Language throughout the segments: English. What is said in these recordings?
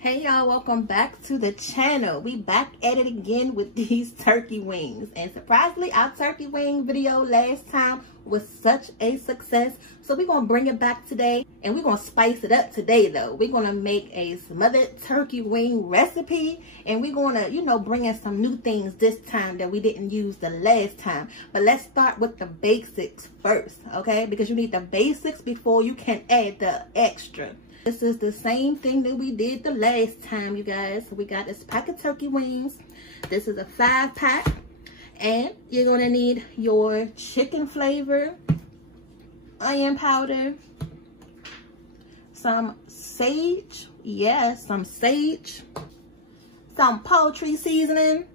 Hey y'all, welcome back to the channel. We back at it again with these turkey wings, and surprisingly our turkey wing video last time was such a success, so we're gonna bring it back today, and we're gonna spice it up today though. We're gonna make a smothered turkey wing recipe, and we're gonna bring in some new things this time that we didn't use the last time. But let's start with the basics first, okay? Because you need the basics before you can add the extra. This is the same thing that we did the last time, you guys. So we got this pack of turkey wings. This is a 5-pack. And you're going to need your chicken flavor, onion powder, some sage. Yes, some sage. Some poultry seasoning.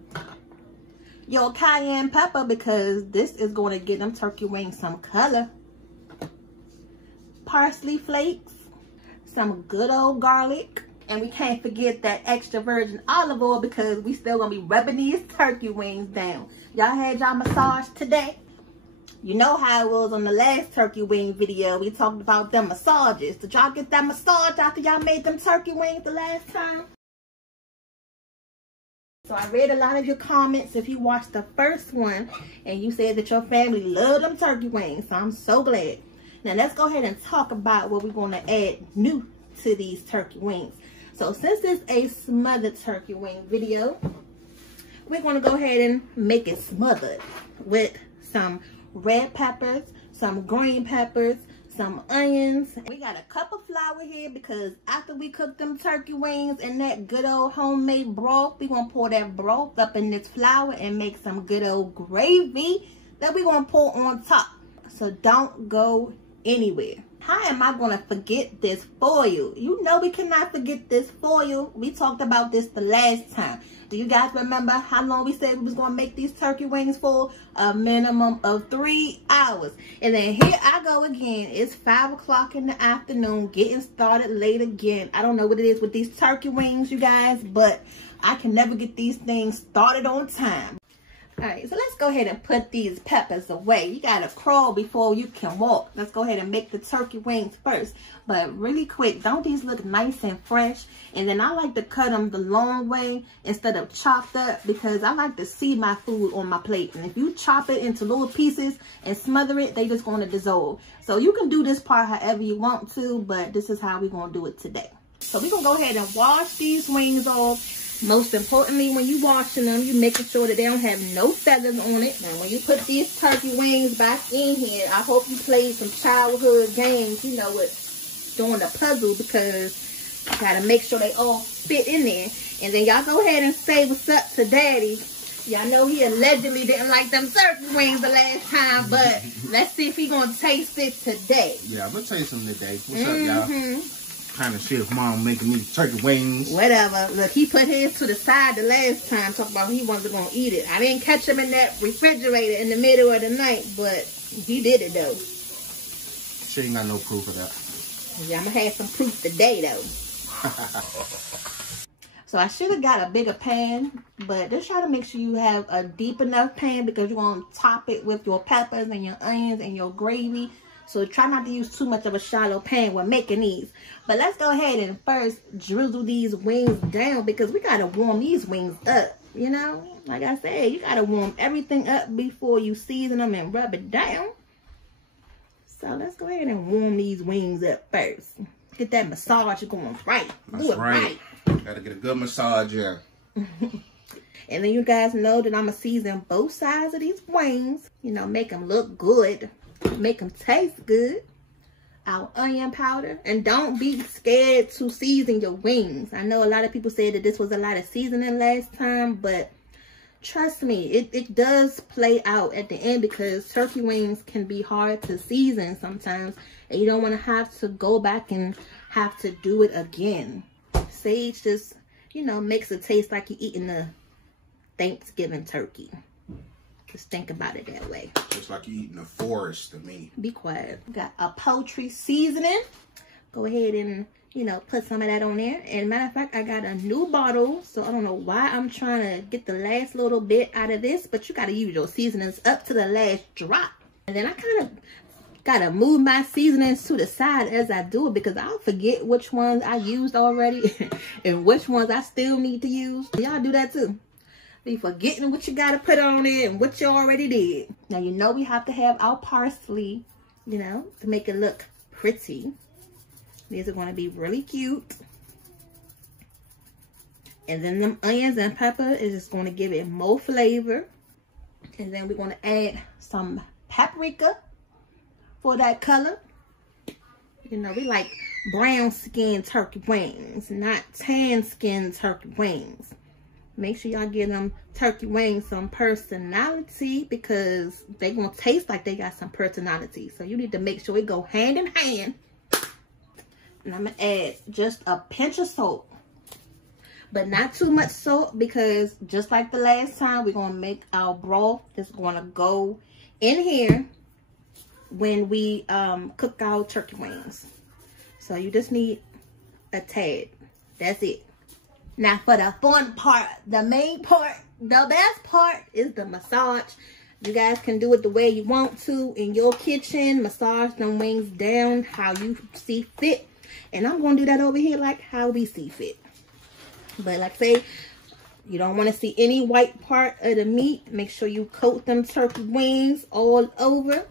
Your cayenne pepper, because this is going to give them turkey wings some color. Parsley flakes. Some good old garlic, and we can't forget that extra virgin olive oil because we still gonna be rubbing these turkey wings down. Y'all had y'all massage today? You know how it was on the last turkey wing video. We talked about them massages. Did y'all get that massage after y'all made them turkey wings the last time? So I read a lot of your comments if you watched the first one, and you said that your family loved them turkey wings, so I'm so glad. Now let's go ahead and talk about what we're going to add new to these turkey wings. So since it's a smothered turkey wing video, we're going to go ahead and make it smothered with some red peppers, some green peppers, some onions. We got a cup of flour here because after we cook them turkey wings in that good old homemade broth, we're going to pour that broth up in this flour and make some good old gravy that we're going to pour on top. So don't go anywhere. How am I going to forget this foil? You know we cannot forget this foil. We talked about this the last time. Do you guys remember how long we said we was going to make these turkey wings for? A minimum of 3 hours. And then here I go again. It's 5 o'clock in the afternoon, getting started late again. I don't know what it is with these turkey wings, you guys, but I can never get these things started on time. Alright, so let's go ahead and put these peppers away. You gotta crawl before you can walk. Let's go ahead and make the turkey wings first. But really quick, don't these look nice and fresh? And then I like to cut them the long way instead of chopped up, because I like to see my food on my plate. And if you chop it into little pieces and smother it, they just gonna dissolve. So you can do this part however you want to, but this is how we're gonna do it today. So we're gonna go ahead and wash these wings off. Most importantly, when you washing them, you making sure that they don't have no feathers on it. Now, when you put these turkey wings back in here, I hope you played some childhood games, with doing the puzzle, because you gotta make sure they all fit in there. And then y'all go ahead and say what's up to Daddy. Y'all know he allegedly didn't like them turkey wings the last time, but let's see if he gonna taste it today. Yeah, I'm gonna taste them today. What's up, y'all? Kind of shit if mom making me turkey wings. Whatever. Look, he put his to the side the last time, talking about he wasn't going to eat it. I didn't catch him in that refrigerator in the middle of the night, but he did it though. She ain't got no proof of that. Yeah, I'm going to have some proof today though. So I should have got a bigger pan, but just try to make sure you have a deep enough pan, because you're going to top it with your peppers and your onions and your gravy. So try not to use too much of a shallow pan when making these. But let's go ahead and first drizzle these wings down, because we got to warm these wings up. Like I said, you got to warm everything up before you season them and rub it down. So let's go ahead and warm these wings up first. Get that massage going right. That's right. Got to get a good massage, yeah. And then you guys know that I'm going to season both sides of these wings. Make them look good. Make them taste good. Our onion powder. And don't be scared to season your wings. I know a lot of people said that this was a lot of seasoning last time, but trust me, it does play out at the end, because turkey wings can be hard to season sometimes, and you don't want to have to go back and have to do it again. Sage just, makes it taste like you're eating a Thanksgiving turkey. Just think about it that way. Just like you eating a forest to me. Be quiet. Got a poultry seasoning. Go ahead and, put some of that on there. And matter of fact, I got a new bottle. So I don't know why I'm trying to get the last little bit out of this. But you got to use your seasonings up to the last drop. And then I kind of Gotta move my seasonings to the side as I do it, because I'll forget which ones I used already and which ones I still need to use. Y'all do that too. Be forgetting what you gotta put on it and what you already did. Now, you know we have to have our parsley, you know, to make it look pretty. These are going to be really cute. And then them onions and pepper is just going to give it more flavor. And then we're going to add some paprika for that color. You know, we like brown skin turkey wings, not tan skin turkey wings. Make sure y'all give them turkey wings some personality, because they gonna taste like they got some personality. So you need to make sure it go hand in hand. And I'm gonna add just a pinch of salt, but not too much salt, because just like the last time, we're gonna make our broth that's gonna go in here when we cook our turkey wings. So you just need a tad. That's it. Now for the fun part, the main part, the best part is the massage. You guys can do it the way you want to in your kitchen. Massage them wings down how you see fit. And I'm going to do that over here like how we see fit. But like I say, you don't want to see any white part of the meat. Make sure you coat them turkey wings all over.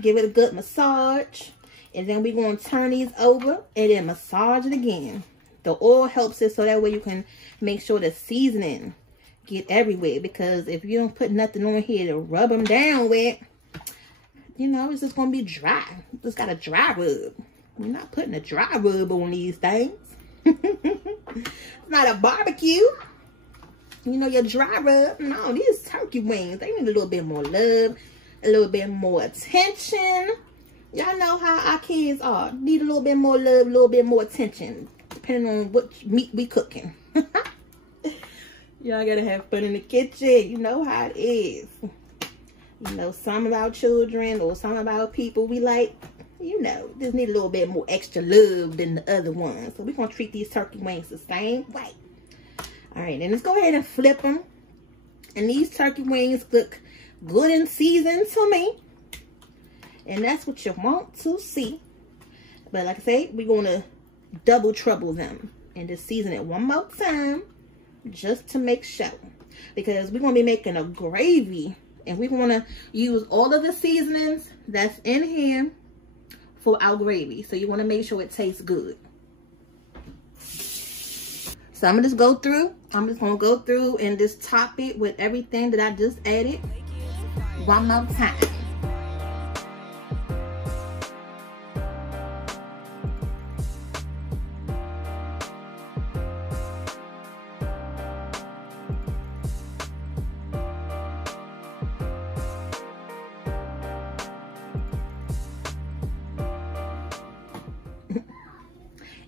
Give it a good massage. And then we're going to turn these over and then massage it again. The oil helps it so that way you can make sure the seasoning get everywhere. Because if you don't put nothing on here to rub them down with, you know, it's just going to be dry. Just got a dry rub. We're not putting a dry rub on these things. It's not a barbecue. You know, your dry rub. No, these turkey wings, they need a little bit more love, a little bit more attention. Y'all know how our kids are. Need a little bit more love, a little bit more attention, depending on what meat we cooking. Y'all gotta have fun in the kitchen. You know how it is. You know, some of our children or some of our people, we like, you know, just need a little bit more extra love than the other ones. So we're gonna treat these turkey wings the same way. All right, and let's go ahead and flip them. And these turkey wings look good and seasoned to me. And that's what you want to see. But like I say, we're gonna double trouble them and just season it one more time just to make sure, because we're gonna be making a gravy and we're gonna use all of the seasonings that's in here for our gravy. So you want to make sure it tastes good. So I'm gonna just go through. I'm just gonna go through and just top it with everything that I just added one more time.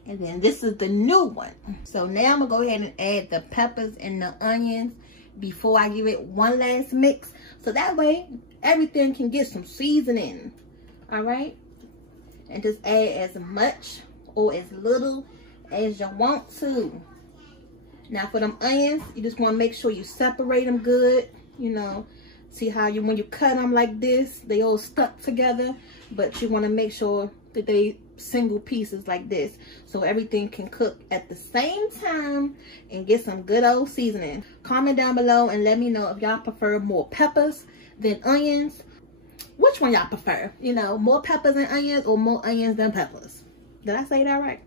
And then this is the new one. So now I'm gonna go ahead and add the peppers and the onions before I give it one last mix. So that way everything can get some seasoning. All right. And just add as much or as little as you want to. Now for them onions, you just want to make sure you separate them good. You know, see how you, when you cut them like this, they all stuck together. But you want to make sure that they single pieces like this, so everything can cook at the same time and get some good old seasoning. Comment down below and let me know if y'all prefer more peppers than onions. Which one y'all prefer? You know, more peppers than onions or more onions than peppers? Did I say that right?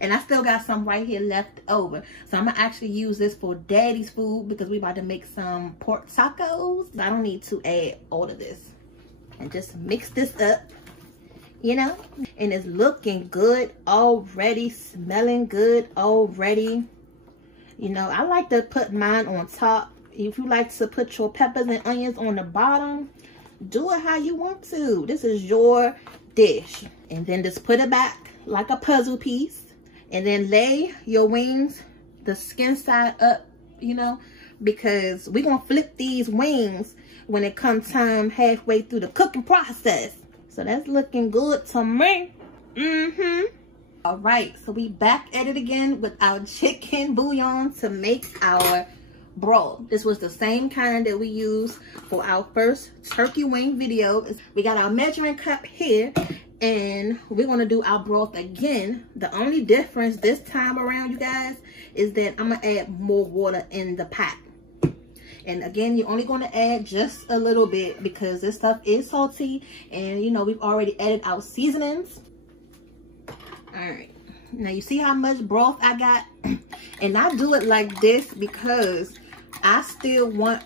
And I still got some right here left over, so I'm gonna actually use this for daddy's food because we about to make some pork tacos. I don't need to add all of this. And just mix this up, you know, and it's looking good already, smelling good already. You know, I like to put mine on top. If you like to put your peppers and onions on the bottom, do it how you want to. This is your dish. And then just put it back like a puzzle piece, and then lay your wings the skin side up, you know, because we're gonna flip these wings when it comes time halfway through the cooking process. So that's looking good to me. All right, so we back at it again with our chicken bouillon to make our broth. This was the same kind that we used for our first turkey wing video. We got our measuring cup here, and we're gonna do our broth again. The only difference this time around, you guys, is that I'm gonna add more water in the pot. And again, you're only gonna add just a little bit because this stuff is salty, and you know, we've already added our seasonings. All right, now you see how much broth I got? And I do it like this because I still want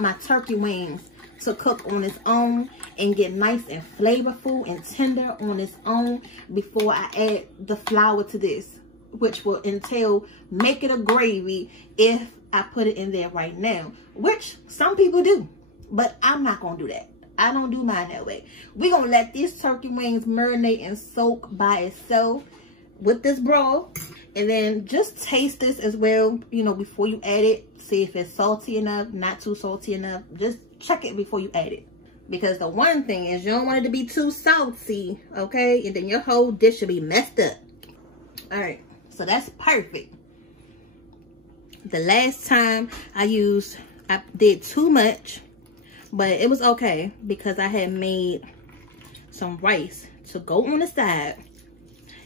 my turkey wings to cook on its own and get nice and flavorful and tender on its own before I add the flour to this, which will entail make it a gravy if I put it in there right now, which some people do, but I'm not gonna do that. I don't do mine that way. We're gonna let these turkey wings marinate and soak by itself with this broth, and then just taste this as well, you know, before you add it. See if it's salty enough, not too salty enough. Just check it before you add it, because the one thing is you don't want it to be too salty, okay? And then your whole dish should be messed up. All right, so that's perfect. The last time I did too much, but it was okay because I had made some rice to go on the side.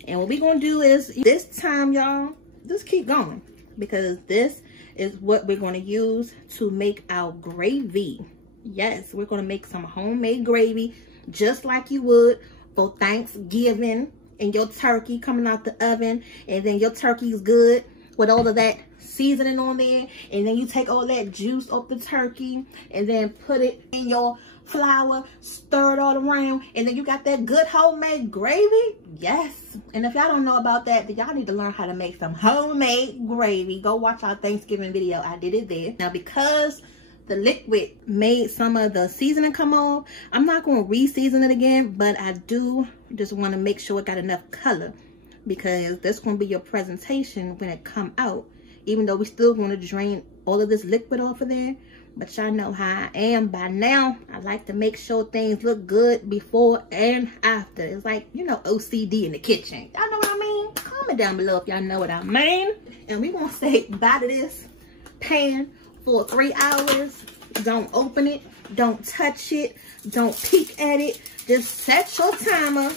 And what we're gonna do is this time, y'all, just keep going, because this is what we're gonna use to make our gravy. Yes, we're gonna make some homemade gravy just like you would for Thanksgiving, and your turkey coming out the oven, and then your turkey's good with all of that seasoning on there, and then you take all that juice off the turkey and then put it in your flour, stir it all around, and then you got that good homemade gravy. Yes. And if y'all don't know about that, then y'all need to learn how to make some homemade gravy. Go watch our Thanksgiving video. I did it there. Now, because the liquid made some of the seasoning come off, I'm not going to re-season it again, but I do just want to make sure it got enough color, because that's going to be your presentation when it come out. Even though we still want to drain all of this liquid off of there, but y'all know how I am by now. I like to make sure things look good before and after. It's like, you know, OCD in the kitchen. Y'all know what I mean? Comment down below if y'all know what I mean. And we gonna say bye to this pan for 3 hours. Don't open it, don't touch it, don't peek at it. Just set your timer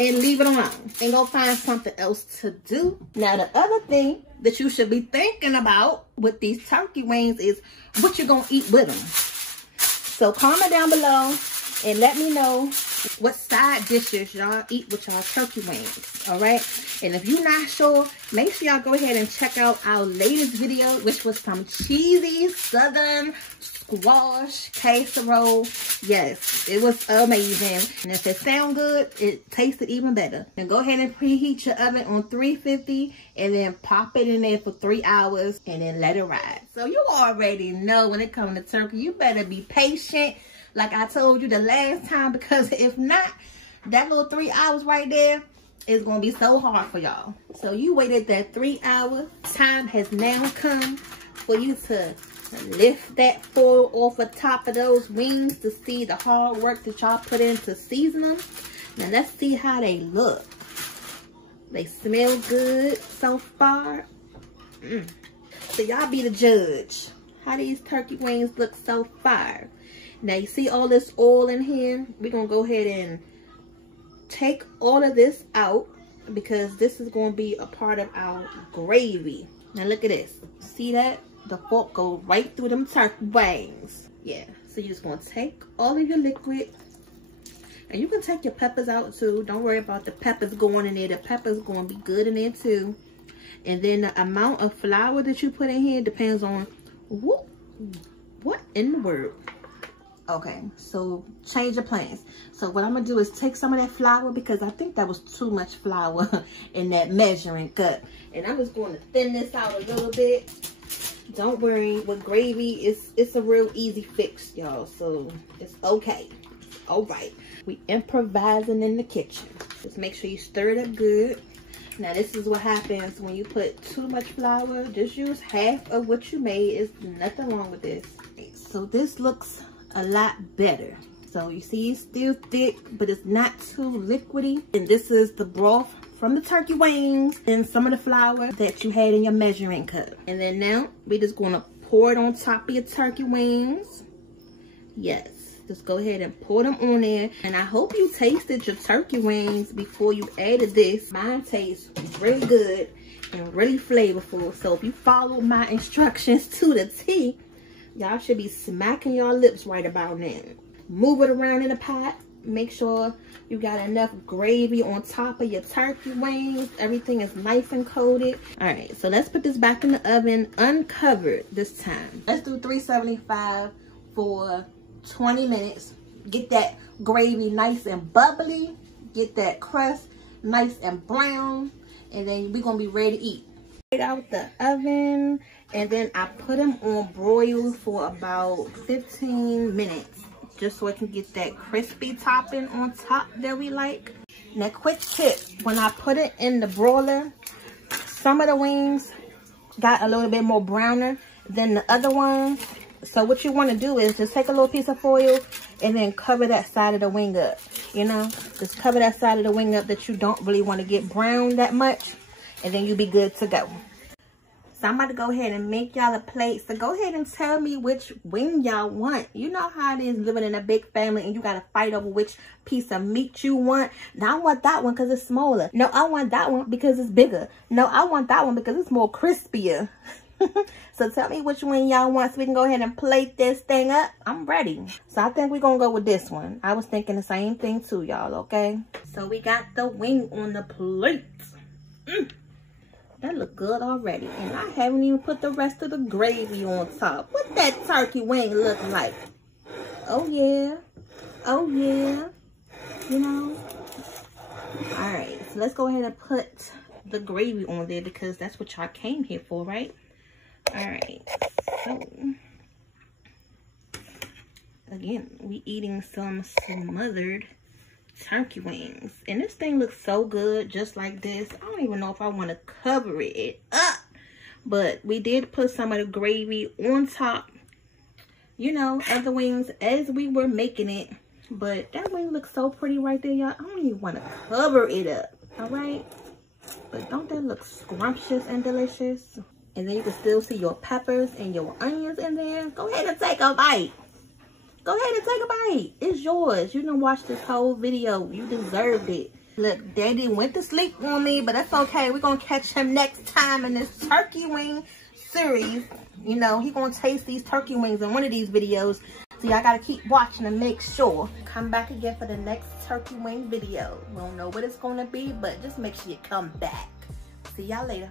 and leave it alone and go find something else to do. Now, the other thing that you should be thinking about with these turkey wings is what you're gonna eat with them. So comment down below and let me know what side dishes y'all eat with y'all turkey wings, all right? And if you're not sure, make sure y'all go ahead and check out our latest video, which was some cheesy southern squash casserole. Yes, it was amazing. And if it sounds good, it tasted even better. And go ahead and preheat your oven on 350 and then pop it in there for 3 hours and then let it ride. So you already know when it comes to turkey, you better be patient like I told you the last time, because if not, that little 3 hours right there is going to be so hard for y'all. So you waited that 3 hours. Time has now come for you to lift that foil off the top of those wings to see the hard work that y'all put in to season them. Now let's see how they look. They smell good so far. So y'all be the judge. How these turkey wings look so far. Now you see all this oil in here. We're going to go ahead and take all of this out, because this is going to be a part of our gravy. Now look at this. See that? The fork goes right through them turkey wings. Yeah, so you're just going to take all of your liquid, and you can take your peppers out too. Don't worry about the peppers going in there. The peppers going to be good in there too. And then the amount of flour that you put in here depends on what in the world. Okay, so change your plans. So what I'm gonna do is take some of that flour, because I think that was too much flour in that measuring cup, and I'm just going to thin this out a little bit. Don't worry, with gravy, it's a real easy fix, y'all. So it's okay. All right, we improvising in the kitchen. Just make sure you stir it up good. Now this is what happens when you put too much flour. Just use half of what you made. There's nothing wrong with this. So this looks a lot better. So you see it's still thick, but it's not too liquidy. And this is the broth from the turkey wings and some of the flour that you had in your measuring cup. And then now we're just gonna pour it on top of your turkey wings. Yes, just go ahead and pour them on there. And I hope you tasted your turkey wings before you added this. Mine tastes really good and really flavorful. So if you follow my instructions to the T, y'all should be smacking your lips right about now. Move it around in the pot. Make sure you got enough gravy on top of your turkey wings. Everything is nice and coated. All right, so let's put this back in the oven uncovered this time. Let's do 375 for 20 minutes. Get that gravy nice and bubbly. Get that crust nice and brown. And then we're gonna be ready to eat. Right out the oven, and then I put them on broil for about 15 minutes, just so it can get that crispy topping on top that we like. Now, quick tip, when I put it in the broiler, some of the wings got a little bit more browner than the other ones. So what you want to do is just take a little piece of foil and then cover that side of the wing up. You know, just cover that side of the wing up that you don't really want to get brown that much, and then you'll be good to go. So I'm about to go ahead and make y'all a plate. So go ahead and tell me which wing y'all want. You know how it is living in a big family and you got to fight over which piece of meat you want. Now I want that one because it's smaller. No, I want that one because it's bigger. No, I want that one because it's more crispier. So tell me which one y'all want so we can go ahead and plate this thing up. I'm ready. So I think we're going to go with this one. I was thinking the same thing too, y'all, okay? So we got the wing on the plate. That look good already. And I haven't even put the rest of the gravy on top. What that turkey wing look like? Oh, yeah. Oh, yeah. You know? All right. So let's go ahead and put the gravy on there because that's what y'all came here for, right? All right. So, again, we eating some smothered turkey wings, and this thing looks so good just like this. I don't even know if I want to cover it up, but we did put some of the gravy on top, you know, of the wings as we were making it. But that wing looks so pretty right there, y'all. I don't even want to cover it up. All right, but don't that look scrumptious and delicious? And then you can still see your peppers and your onions in there. Go ahead and take a bite. Go ahead and take a bite. It's yours. You done watched this whole video. You deserved it. Look, Daddy went to sleep on me, but that's okay. We're going to catch him next time in this turkey wing series. You know, he going to taste these turkey wings in one of these videos. So y'all got to keep watching and make sure. Come back again for the next turkey wing video. We don't know what it's going to be, but just make sure you come back. See y'all later.